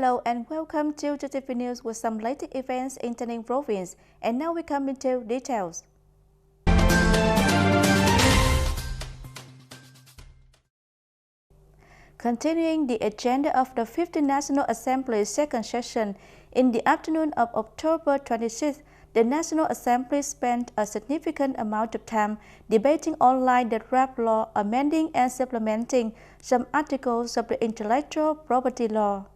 Hello and welcome to TTV News with some latest events in Ninh province. And now we come into details. Continuing the agenda of the 15th National Assembly's second session, in the afternoon of October 26th, the National Assembly spent a significant amount of time debating online the draft law amending and supplementing some articles of the intellectual property law.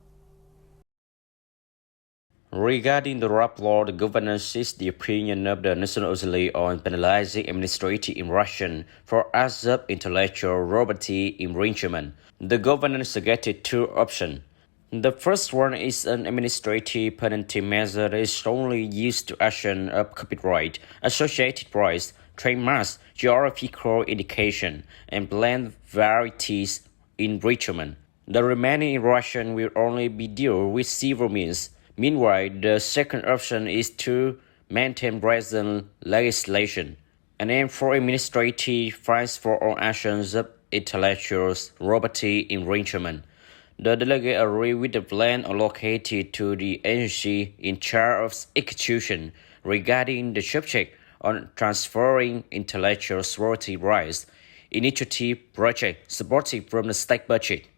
Regarding the draft law, the governor seeks the opinion of the National Assembly on penalizing administrative infraction for acts of intellectual property infringement. The governor suggested two options. The first one is an administrative penalty measure that is only used to action of copyright, associated rights, trademarks, geographical indication, and plant varieties infringement. The remaining infraction will only be dealt with civil means. Meanwhile, the second option is to maintain present legislation and aim for administrative fines for all actions of intellectual property infringement. The delegate agreed with the plan allocated to the agency in charge of execution regarding the subject on transferring intellectual property rights initiative project supported from the state budget.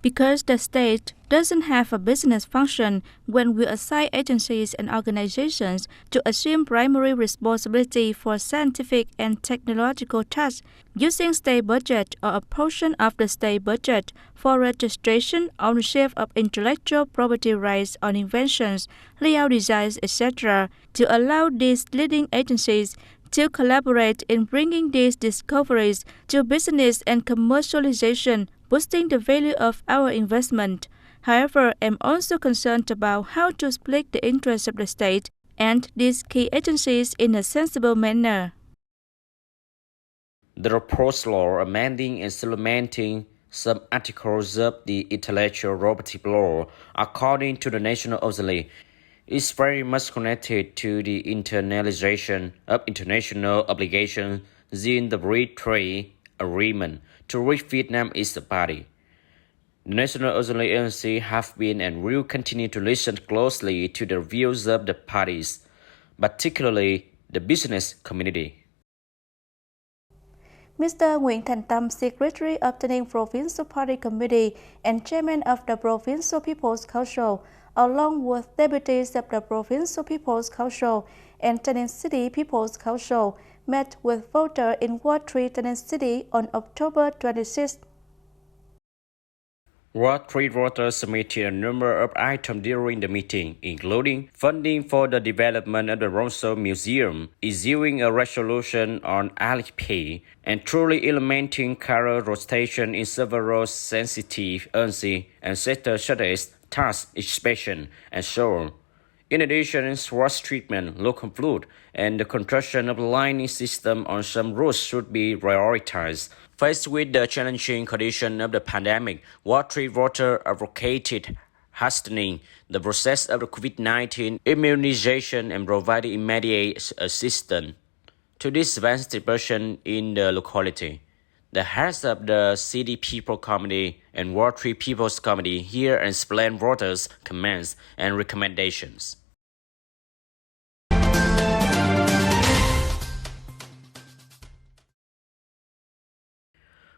Because the state doesn't have a business function when we assign agencies and organizations to assume primary responsibility for scientific and technological tasks, using state budget or a portion of the state budget for registration, ownership of intellectual property rights on inventions, layout designs, etc., to allow these leading agencies to collaborate in bringing these discoveries to business and commercialization, boosting the value of our investment. However, I'm also concerned about how to split the interests of the state and these key agencies in a sensible manner. The proposed law amending and supplementing some articles of the intellectual property law, according to the National Assembly, is very much connected to the internalization of international obligations in the Free Trade Agreement to which Vietnam is a party. The National Assembly agency have been and will continue to listen closely to the views of the parties, particularly the business community. Mr. Nguyễn Thành Tâm, Secretary of the Ninh Provincial Party Committee and Chairman of the Provincial People's Council, along with deputies of the Provincial People's Council and Ninh City People's Council, met with voters in Ward 3 Ninh City on October 26. Ward 3 voters submitted a number of items during the meeting, including funding for the development of the Ronsel Museum, issuing a resolution on LP, and truly implementing career rotation in several sensitive agencies and sectors such as tax, inspection, and so on. In addition, SWOT treatment, local flood, and the construction of the lining system on some routes should be prioritized. Faced with the challenging condition of the pandemic, Ward 3 voters advocated hastening the process of the COVID-19 immunization and providing immediate assistance to disadvantaged persons in the locality. The heads of the City People Committee and Ward 3 People's Committee here and explain voters' comments and recommendations.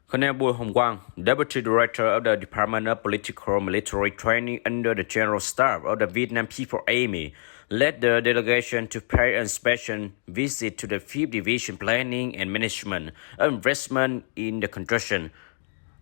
Colonel Bùi Hồng Quang, Deputy Director of the Department of Political Military Training under the General Staff of the Vietnam People Army, led the delegation to pay an inspection visit to the 5th Division Planning and Management of Investment in the construction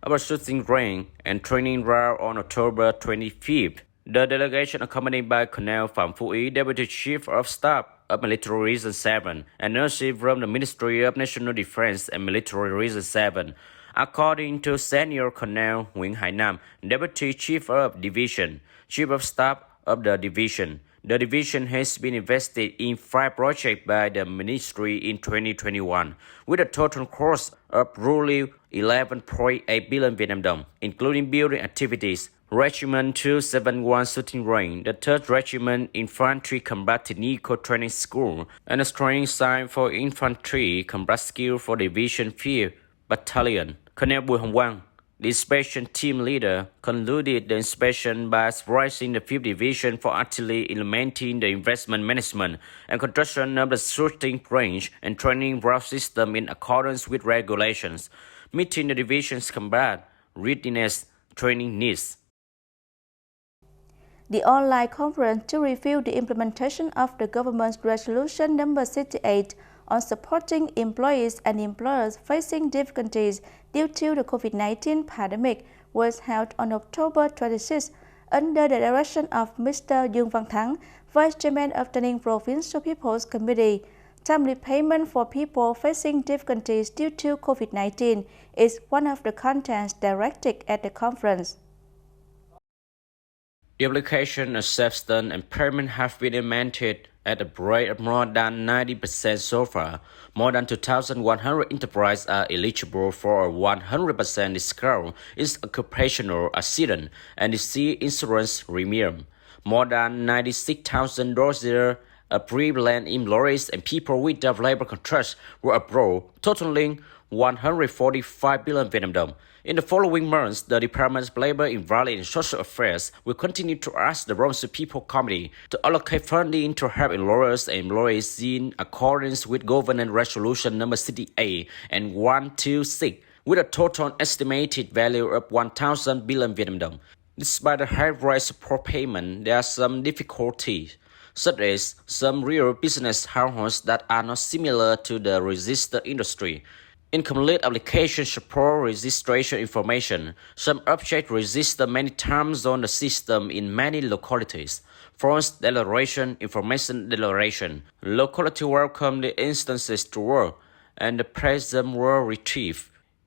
of a shooting range and training ground on October 25th. The delegation, accompanied by Colonel Phạm Phú Ý, Deputy Chief of Staff of Military Region 7, and nurses from the Ministry of National Defense and Military Region 7, according to Senior Colonel Nguyễn Hải Nam, Deputy Chief of Division, Chief of Staff of the Division. The division has been invested in 5 projects by the Ministry in 2021, with a total cost of roughly 11.8 billion Vietnam dong, including building activities, Regiment 271 Shooting Range, the 3rd Regiment Infantry Combat Technical Training School, and a training site for Infantry Combat Skill for Division 5th Battalion. Colonel Bùi Hồng Quang, The inspection team leader concluded the inspection by authorizing the 5th Division for Artillery implementing the investment management and construction of the shooting range and training route system in accordance with regulations, meeting the division's combat readiness training needs. The online conference to review the implementation of the government's resolution number 68 on supporting employees and employers facing difficulties due to the COVID-19 pandemic was held on October 26 under the direction of Mr. Dương Văn Thắng, Vice Chairman of the Ninh Provincial People's Committee. Timely payment for people facing difficulties due to COVID-19 is one of the contents directed at the conference. The application of substance and payment have been implemented at a rate of more than 90% so far. More than 2,100 enterprises are eligible for a 100% discount in occupational accident and disease insurance premium. More than 96,000 dollars of prevalent employees and people without labor contracts were approved, totaling 145 billion Vietnam dong. In the following months, the Department of Labor, Environment and Social Affairs will continue to ask the Provincial People Committee to allocate funding to help employers and employees in accordance with Government Resolution number 68 and 126, with a total estimated value of 1,000 billion Vietnam dong. Despite the high rate support payment, there are some difficulties, such as some real business households that are not similar to the registered industry. Incomplete application support registration information. Some objects register many times on the system in many localities. False declaration, information declaration. Locality welcome the instances to work, and the present were retrieved.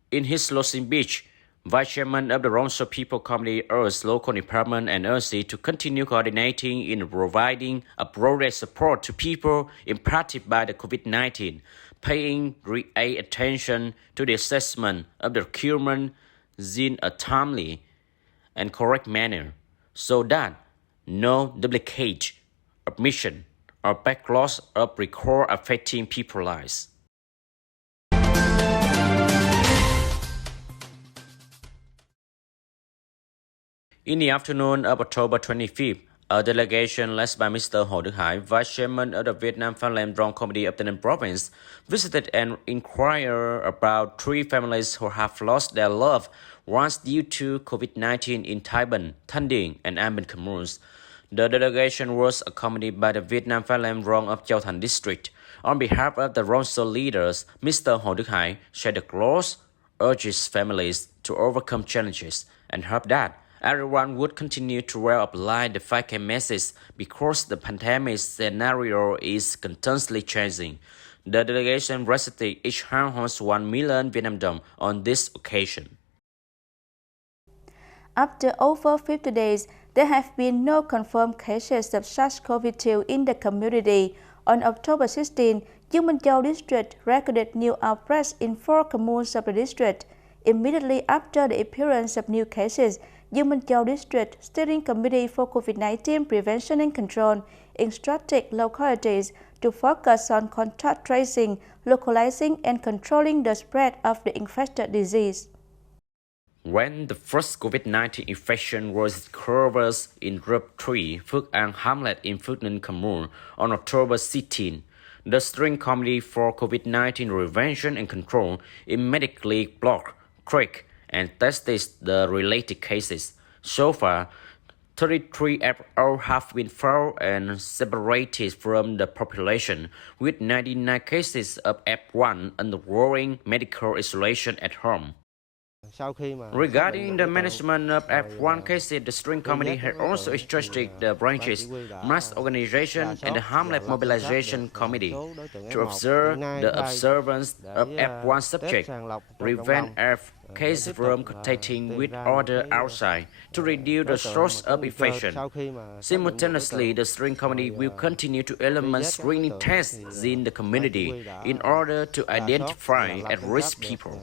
In his closing speech, Vice Chairman of the Provincial People Committee urged local department and agency to continue coordinating in providing appropriate support to people impacted by the COVID-19, paying great attention to the assessment of the requirement in a timely and correct manner, so that no duplicate, omission, or backlog of record affecting people's lives. In the afternoon of October 25th, a delegation led by Mr. Hồ Đức Hải, Vice Chairman of the Vietnam Family Law Committee of the Ninh Province, visited and inquired about 3 families who have lost their loved ones due to COVID-19 in Thai Binh, Thanh Điền, and An Binh communes. The delegation was accompanied by the Vietnam Family Law of Châu Thành District. On behalf of the provincial leaders, Mr. Hồ Đức Hải shared the close urges families to overcome challenges and hope that everyone would continue to well apply the 5K message because the pandemic scenario is constantly changing. The delegation recited each household 1 million Vietnam dong on this occasion. After over 50 days, there have been no confirmed cases of SARS-CoV-2 in the community. On October 16, Dương Minh Châu district recorded new outbreaks in 4 communes of the district. Immediately after the appearance of new cases, Dương Minh Châu District Steering Committee for COVID-19 Prevention and Control instructed localities to focus on contact tracing, localizing, and controlling the spread of the infected disease. When the first COVID-19 infection was discovered in Group 3, Phước An Hamlet in Phước Ninh Commune on October 16, the Steering Committee for COVID-19 Prevention and Control immediately blocked, tracked, and tested the related cases. So far, 33 FO have been found and separated from the population, with 99 cases of F1 undergoing medical isolation at home. Regarding the management of F1 cases, the Steering Committee had also instructed the branches, mass organization, and the Hamlet Mobilization Committee to observe the observance of F1 subjects, prevent F cases from contacting with others outside to reduce the source of infection. Simultaneously, the Steering Committee will continue to implement screening tests in the community in order to identify at-risk people.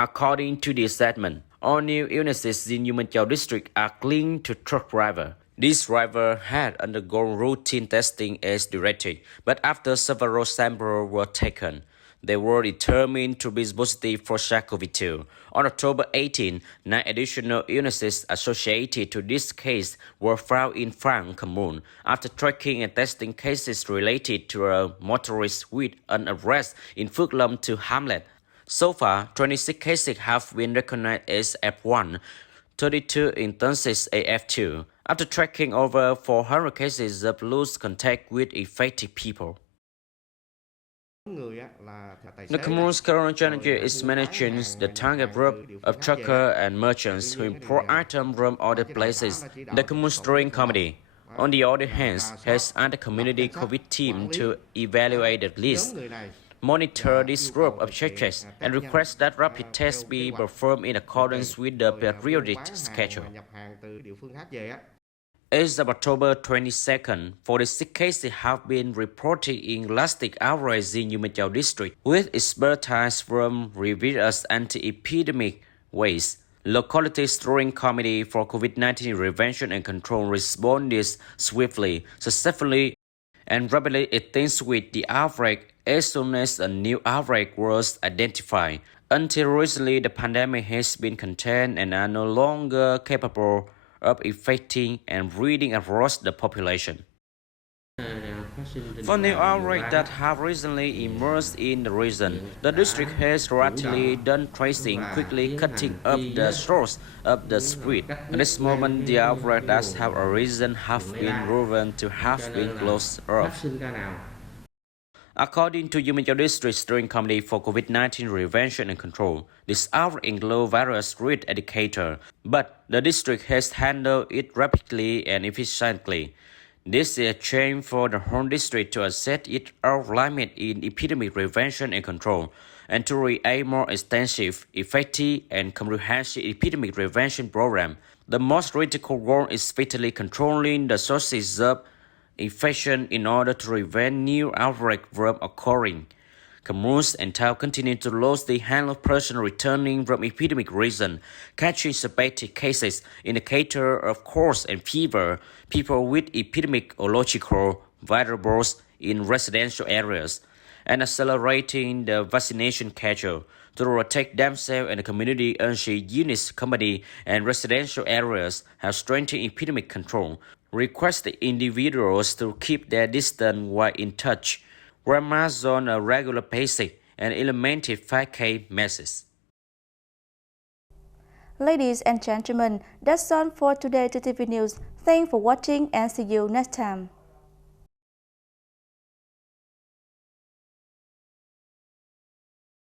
According to the assessment, all new illnesses in Dương Minh Châu district are linked to truck driver. This driver had undergone routine testing as directed, but after several samples were taken, They were determined to be positive for SARS-CoV-2. On October 18, 9 additional illnesses associated to this case were found in France, Cameroon, after tracking and testing cases related to a motorist with an arrest in Phước Long to Hamlet. So far, 26 cases have been recognized as F1, 32 instances as F2, after tracking over 400 cases of loose contact with affected people. The Cameroon's current challenge is managing the target group of truckers and merchants who import items from other places. The Cameroon Steering Committee, on the other hand, has asked the community COVID team to evaluate the list, monitor this group of churches, and request that rapid tests be performed in accordance with the periodic schedule. As of October 22nd, 46 cases have been reported in elastic outbreaks in Yumachao district, with expertise from reviewers anti-epidemic ways. Locality Steering Committee for COVID-19 Prevention and Control responded swiftly, successfully, and rapidly extinguished the outbreak as soon as a new outbreak was identified. Until recently, the pandemic has been contained and are no longer capable of affecting and breeding across the population. For new outbreaks that have recently emerged in the region, the district has rapidly done tracing, quickly cutting up the source of the spread. At this moment, the outbreaks that have arisen have been proven to have been closed off. According to Yumachao District Steering Committee for COVID-19 Prevention and Control, this outbreak includes various risk indicators, but the district has handled it rapidly and efficiently. This is a change for the whole district to assess its own limit in epidemic prevention and control, and to create a more extensive, effective, and comprehensive epidemic prevention program. The most critical goal is effectively controlling the sources of infection in order to prevent new outbreaks from occurring. Cameroons and towns continue to lose the hand of persons returning from epidemic region, catching suspected cases, indicator of cold and fever, people with epidemiological variables in residential areas, and accelerating the vaccination schedule. To protect themselves and the community, NC units, company, and residential areas have strengthened epidemic control, requested individuals to keep their distance while in touch, wear masks on a regular basis, and implemented 5K measures. Ladies and gentlemen, that's all for today TTV News. Thanks for watching and see you next time.